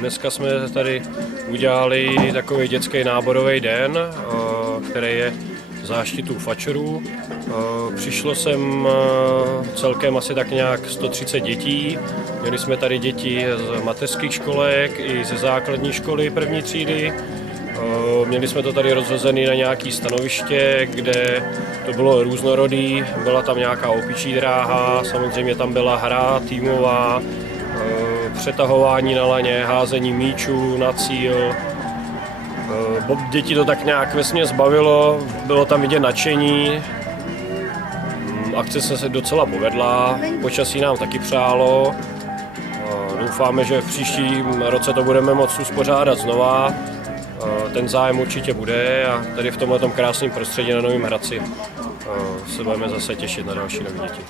Dneska jsme tady udělali takový dětský náborový den, který je záštitou fačerů. Přišlo sem celkem asi tak nějak 130 dětí. Měli jsme tady děti z mateřských školek i ze základní školy první třídy. Měli jsme to tady rozhozené na nějaké stanoviště, kde to bylo různorodý. Byla tam nějaká opičí dráha, samozřejmě tam byla hra týmová, přetahování na laně, házení míčů na cíl. Děti to tak nějak vesměs bavilo, bylo tam vidět nadšení. Akce se docela povedla, počasí nám taky přálo. Doufáme, že v příštím roce to budeme moct uspořádat znova. Ten zájem určitě bude a tady v tomhletom krásném prostředí na Novém Hradci se budeme zase těšit na další nové děti.